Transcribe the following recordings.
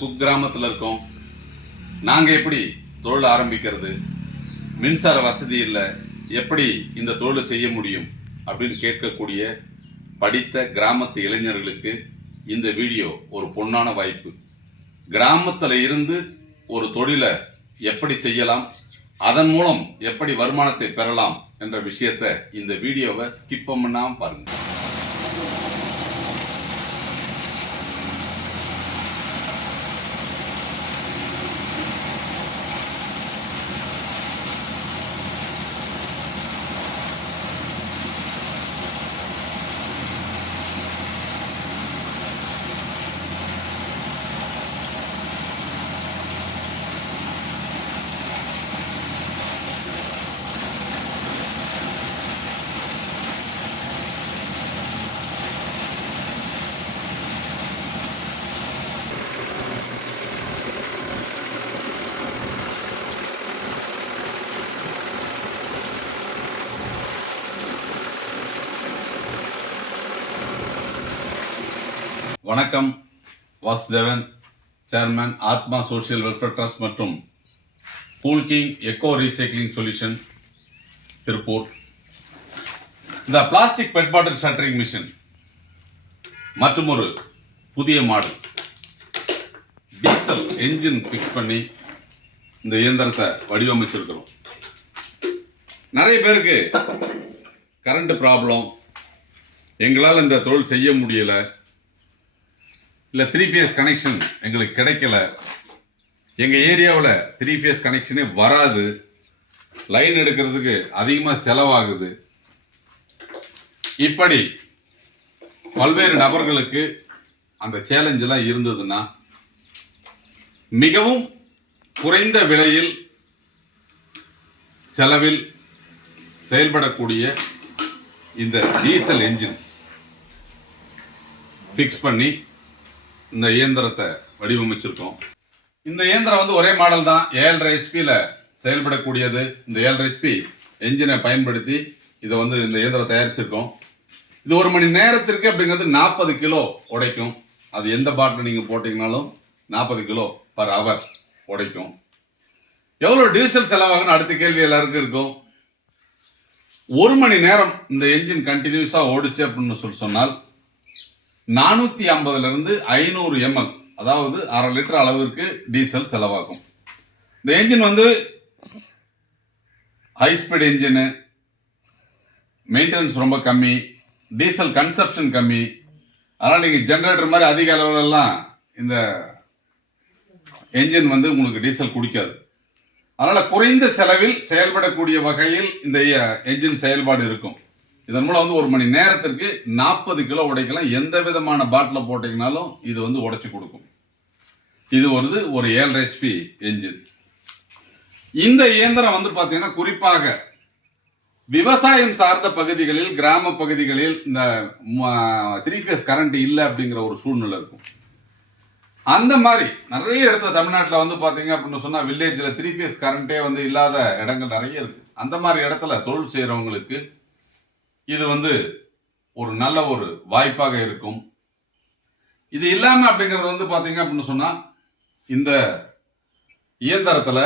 குக்கிராமத்தில் இருக்கோம். நாங்கள் எப்படி தொழில் ஆரம்பிக்கிறது? மின்சார வசதி இல்லை எப்படி இந்த தொழிலை செய்ய முடியும் அப்படின்னு கேட்கக்கூடிய படித்த கிராமத்து இளைஞர்களுக்கு இந்த வீடியோ ஒரு பொன்னான வாய்ப்பு. கிராமத்தில் இருந்து ஒரு தொழிலை எப்படி செய்யலாம் அதன் மூலம் எப்படி வருமானத்தை பெறலாம் என்ற விஷயத்தை இந்த வீடியோவை ஸ்கிப் பண்ணாம பாருங்கள் வணக்கம். Vasudevan chairman Athma social welfare trust மற்றும் cool king eco recycling solution Tiruppur. இந்த plastic pet bottle shuttering machine மற்றும் ஒரு புதிய மாடல். டீசல் என்ஜின் ஃபிக்ஸ் பண்ணி இந்த இயந்திரத்தை வடிவமைச்சிருக்கிறோம். நிறைய பேருக்கு கரண்ட் ப்ராப்ளம் எங்களால் இந்த தொழில் செய்ய முடியல. இல்லை த்ரீ ஃபேஸ் கனெக்ஷன் எங்களுக்கு கிடைக்கல. எங்கள் ஏரியாவில் த்ரீ ஃபேஸ் கனெக்ஷனே வராது. லைன் எடுக்கிறதுக்கு அதிகமாக செலவாகுது. இப்படி பல்வேறு நபர்களுக்கு அந்த சேலஞ்செல்லாம் இருந்ததுன்னா மிகவும் குறைந்த விலையில் செலவில் செயல்படக்கூடிய இந்த டீசல் என்ஜின் ஃபிக்ஸ் பண்ணி இந்த இயந்திரத்தை வடிவமைச்சிருக்கோம். இந்த இயந்திரம் வந்து ஒரே மாடல் தான். ஏழரை ஹெச்பியில் செயல்படக்கூடியது. இந்த ஏழரை ஹெச்பி என்ஜினை பயன்படுத்தி இதை வந்து இந்த இயந்திரம் தயாரிச்சிருக்கோம். இது ஒரு மணி நேரத்திற்கு அப்படிங்கிறது நாற்பது கிலோ உடைக்கும். அது எந்த பாட்டில் நீங்கள் போட்டிங்கனாலும் நாற்பது கிலோ பர் ஹவர் உடைக்கும். எவ்வளோ டீசல் செலவாகணும் அடுத்த கேள்வி எல்லாருக்கும் இருக்கும். ஒரு மணி நேரம் இந்த என்ஜின் கண்டினியூஸாக ஓடிச்சு அப்படின்னு சொல்லி சொன்னால் நானூற்றி ஐம்பதுலேருந்து ஐநூறு எம்எல் அதாவது அரை லிட்டர் அளவிற்கு டீசல் செலவாகும். இந்த என்ஜின் வந்து ஹை ஸ்பீட் என்ஜினு மெயின்டெனன்ஸ் ரொம்ப கம்மி டீசல் கன்சப்ஷன் கம்மி. அதனால் நீங்கள் ஜென்ரேட்டர் மாதிரி அதிக அளவுலலாம் இந்த என்ஜின் வந்து உங்களுக்கு டீசல் குடிக்காது. அதனால் குறைந்த செலவில் செயல்படக்கூடிய வகையில் இந்த uh, என்ஜின் செயல்பாடு இருக்கும். இதன் மூலம் வந்து ஒரு மணி நேரத்திற்கு நாற்பது கிலோ உடைக்கலாம். எந்த விதமான பாட்டில் போட்டிங்கனாலும் இது வந்து உடைச்சி கொடுக்கும். இது ஒரு ஒரு ஏழரை ஹெச்பி என்ஜின் இந்த இயந்திரம் வந்து பார்த்தீங்கன்னா குறிப்பாக விவசாயம் சார்ந்த பகுதிகளில் கிராம பகுதிகளில் இந்த த்ரீ ஃபேஸ் கரண்ட் இல்லை அப்படிங்கிற ஒரு சூழ்நிலை இருக்கும். அந்த மாதிரி நிறைய இடத்துல தமிழ்நாட்டில் வந்து பார்த்தீங்க அப்படின்னு சொன்னால் வில்லேஜில் த்ரீ ஃபேஸ் கரண்ட்டே வந்து இல்லாத இடங்கள் நிறைய இருக்குது அந்த மாதிரி இடத்துல தொழில் செய்கிறவங்களுக்கு இது வந்து ஒரு நல்ல ஒரு வாய்ப்பாக இருக்கும். இது இல்லாமல் அப்படிங்கிறது வந்து பார்த்தீங்க அப்படின்னு சொன்னால் இந்த இயந்திரத்தில்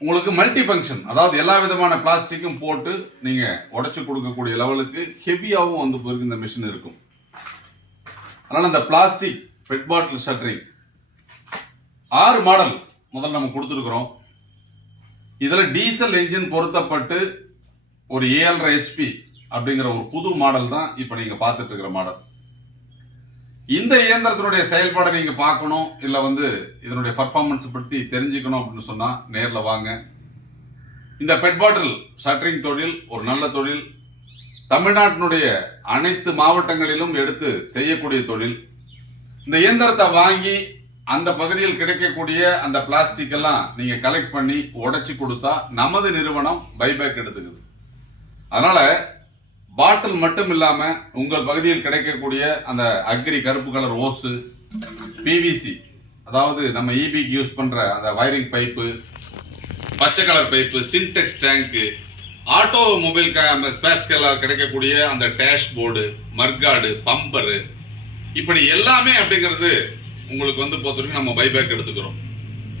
உங்களுக்கு மல்டி ஃபங்க்ஷன் அதாவது எல்லா விதமான பிளாஸ்டிக்கும் போட்டு நீங்கள் உடச்சி கொடுக்கக்கூடிய லெவலுக்கு ஹெவியாகவும் வந்து போயிருக்கு இந்த மிஷின் இருக்கும். அதனால் இந்த பிளாஸ்டிக் பெட் பாட்டில் ஷட்டரிங் ஆறு மாடல் முதல்ல நம்ம கொடுத்துருக்குறோம். இதில் டீசல் என்ஜின் பொருத்தப்பட்டு ஒரு ஏழரை ஹெச்பி அப்படிங்கிற ஒரு புது மாடல் தான் இப்போ நீங்கள் பார்த்துட்டு இருக்கிற மாடல் இந்த இயந்திரத்தினுடைய செயல்பாடை நீங்கள் பார்க்கணும் இல்லை வந்து இதனுடைய பர்ஃபார்மன்ஸ் பற்றி தெரிஞ்சுக்கணும் அப்படின்னு சொன்னால் நேரில் வாங்க. இந்த பெட் பாட்டில் ஷட்டரிங் தொழில் ஒரு நல்ல தொழில். தமிழ்நாட்டினுடைய அனைத்து மாவட்டங்களிலும் எடுத்து செய்யக்கூடிய தொழில். இந்த இயந்திரத்தை வாங்கி அந்த பகுதியில் கிடைக்கக்கூடிய அந்த பிளாஸ்டிக் எல்லாம் நீங்கள் கலெக்ட் பண்ணி உடச்சி கொடுத்தா நமது நிறுவனம் பைபேக் எடுத்துக்குது. அதனால பாட்டில் மட்டும் இல்லாம உங்கள் பகுதியில் கிடைக்கக்கூடிய அந்த அக்ரி கருப்பு கலர் ஓஸு பிவிசி அதாவது நம்ம இபிக்கு யூஸ் பண்ற அந்த வயரிங் பைப்பு பச்சை கலர் பைப்பு சின்டெக்ஸ் டேங்க்கு ஆட்டோ மொபைல் ஸ்பேர்ஸ்கெல்லாம் கிடைக்கக்கூடிய அந்த டேஷ்போர்டு மர்காடு பம்பரு இப்படி எல்லாமே அப்படிங்கிறது உங்களுக்கு வந்து பொறுத்தவரைக்கும் நம்ம பைபேக் எடுத்துக்கிறோம்.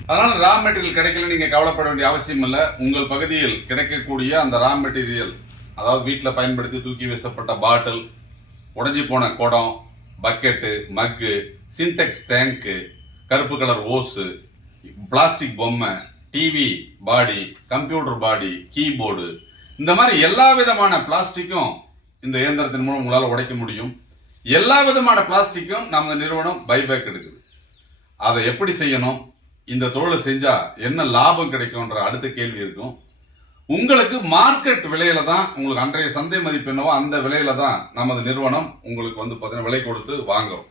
அதனால ரா மெட்டீரியல் கிடைக்கல நீங்க கவலைப்பட வேண்டிய அவசியம் இல்லை. உங்கள் பகுதியில் கிடைக்கக்கூடிய அந்த ரா மெட்டீரியல் அதாவது வீட்டில் பயன்படுத்தி தூக்கி வீசப்பட்ட பாட்டில் உடஞ்சி போன குடம் பக்கெட்டு மக்கு சின்டெக்ஸ் டேங்க்கு கருப்பு கலர் ஓஸு பிளாஸ்டிக் பொம்மை TV body computer body keyboard இந்த மாதிரி எல்லா விதமான பிளாஸ்டிக்கும் இந்த இயந்திரத்தின் மூலம் உங்களால் உடைக்க முடியும். எல்லா விதமான பிளாஸ்டிக்கும் நம்ம நிறுவனம் பைபேக் எடுக்குது. அதை எப்படி செய்யணும்? இந்த தொழிலை செஞ்சால் என்ன லாபம் கிடைக்கும்ன்ற அடுத்த கேள்வி இருக்கும். உங்களுக்கு மார்க்கெட் விலையில தான் உங்களுக்கு அன்றைய சந்தை மதிப்பு என்னவோ அந்த விலையில தான் நமது நிறுவனம் உங்களுக்கு வந்து பார்த்தீங்கன்னா விலை கொடுத்து வாங்குறோம்.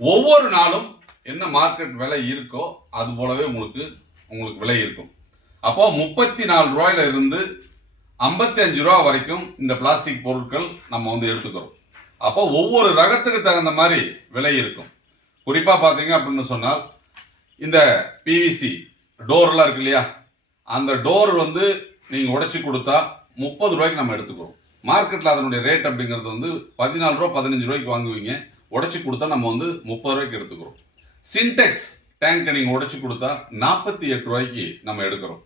ஒவ்வொரு நாளும் என்ன மார்க்கெட் விலை இருக்கோ அது போலவே உங்களுக்கு உங்களுக்கு விலை இருக்கும். அப்போ முப்பத்தி நாலு ரூபாயில இருந்து ஐம்பத்தி அஞ்சு ரூபா வரைக்கும் இந்த பிளாஸ்டிக் பொருட்கள் நம்ம வந்து எடுத்துக்கிறோம். அப்போ ஒவ்வொரு ரகத்துக்கு தகுந்த மாதிரி விலை இருக்கும். குறிப்பாக பார்த்தீங்க அப்படின்னு சொன்னால் இந்த பிவிசி டோர்லாம் இருக்கு இல்லையா? அந்த டோர் வந்து நீங்கள் உடச்சி கொடுத்தா முப்பது ரூபாய்க்கு நம்ம எடுத்துக்கிறோம். மார்க்கெட்டில் அதனுடைய ரேட் அப்படிங்கிறது வந்து பதினாலு ரூபா பதினஞ்சு ரூபாய்க்கு வாங்குவீங்க. உடச்சி கொடுத்தா நம்ம வந்து முப்பது ரூபாய்க்கு எடுத்துக்கிறோம். சின்டெக்ஸ் டேங்கை நீங்கள் உடச்சி கொடுத்தா நாற்பத்தி எட்டு ரூபாய்க்கு நம்ம எடுக்கிறோம்.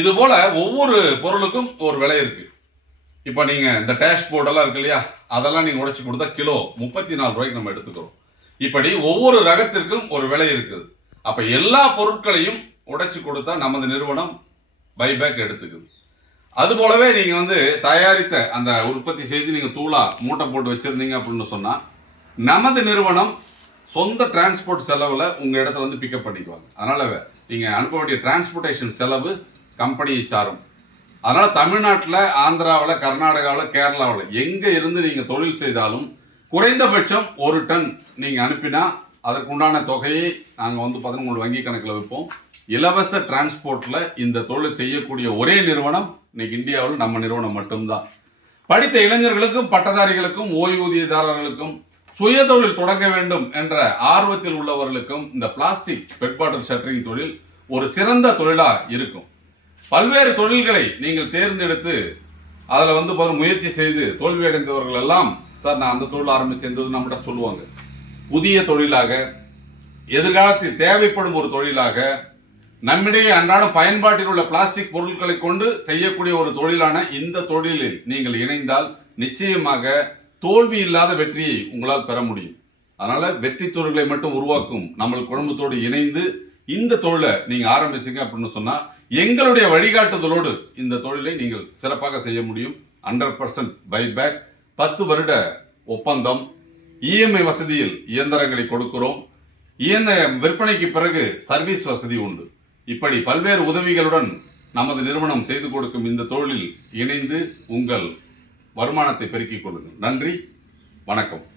இது போல் ஒவ்வொரு பொருளுக்கும் ஒரு விலை இருக்குது இப்போ நீங்கள் இந்த டேஷ் போர்டெல்லாம் இருக்கு இல்லையா? அதெல்லாம் நீங்கள் உடச்சி கொடுத்தா கிலோ முப்பத்தி நாலு ரூபாய்க்கு நம்ம எடுத்துக்கிறோம். இப்படி ஒவ்வொரு ரகத்திற்கும் ஒரு விலை இருக்குது. அப்போ எல்லா பொருட்களையும் உடச்சி கொடுத்தா நமது நிறுவனம் பைபேக் எடுத்துக்குது. அது போலவே நீங்கள் வந்து தயாரித்த அந்த உற்பத்தி செய்து நீங்கள் தூளாக மூட்டை போட்டு வச்சுருந்தீங்க அப்படின்னு சொன்னால் நமது நிறுவனம் சொந்த டிரான்ஸ்போர்ட் செலவில் உங்கள் இடத்துல வந்து பிக்கப் பண்ணிக்குவாங்க. அதனால் நீங்கள் அனுப்ப வேண்டிய டிரான்ஸ்போர்ட்டேஷன் செலவு கம்பெனியை சாரும். அதனால் தமிழ்நாட்டில் ஆந்திராவில் கர்நாடகாவில் கேரளாவில் எங்கே இருந்து நீங்கள் தொழில் செய்தாலும் குறைந்தபட்சம் ஒரு டன் நீங்கள் அனுப்பினா அதற்குண்டான தொகையை நாங்கள் வந்து பார்த்தீங்கன்னா உங்கள் வங்கி கணக்கில் வைப்போம். இலவச டிரான்ஸ்போர்ட்டில் இந்த தொழில் செய்யக்கூடிய ஒரே நிறுவனம் இன்னைக்கு இந்தியாவில் நம்ம நிறுவனம் மட்டும்தான். படித்த இளைஞர்களுக்கும் பட்டதாரிகளுக்கும் ஓய்வூதியதாரர்களுக்கும் சுய தொழில் தொடங்க வேண்டும் என்ற ஆர்வத்தில் உள்ளவர்களுக்கும் இந்த பிளாஸ்டிக் பெட் பாட்டில் ஷட்டரிங் தொழில் ஒரு சிறந்த தொழிலாக இருக்கும். பல்வேறு தொழில்களை நீங்கள் தேர்ந்தெடுத்து அதில் வந்து பாருங்க முயற்சி செய்து தோல்வி அடைந்தவர்கள் எல்லாம் சார் நான் அந்த தொழில் ஆரம்பிச்சேன் நம்மகிட்ட சொல்லுவாங்க. புதிய தொழிலாக எதிர்காலத்தில் தேவைப்படும் ஒரு தொழிலாக நம்மிடையே அன்றாட பயன்பாட்டில் உள்ள பிளாஸ்டிக் பொருட்களை கொண்டு செய்யக்கூடிய ஒரு தொழிலான இந்த தொழிலில் நீங்கள் இணைந்தால் நிச்சயமாக தோல்வி இல்லாத வெற்றியை உங்களால் பெற முடியும். அதனால வெற்றி தொழில்களை மட்டும் உருவாக்கும் நம்ம குடும்பத்தோடு இணைந்து இந்த தொழிலை நீங்க ஆரம்பிச்சீங்க அப்படின்னு சொன்னா எங்களுடைய வழிகாட்டுதலோடு இந்த தொழிலை நீங்கள் சிறப்பாக செய்ய முடியும். ஹண்ட்ரட் பர்சன்ட் பைபேக் பத்து வருட ஒப்பந்தம் இஎம்ஐ வசதியில் இயந்திரங்களை கொடுக்கிறோம். இயந்த விற்பனைக்கு பிறகு சர்வீஸ் வசதி உண்டு. இப்படி பல்வேறு உதவிகளுடன் நமது நிறுவனம் செய்து கொடுக்கும் இந்த தொழிலில் இணைந்து உங்கள் வருமானத்தை பெருக்கிக் கொள்ளுங்கள். நன்றி. வணக்கம்.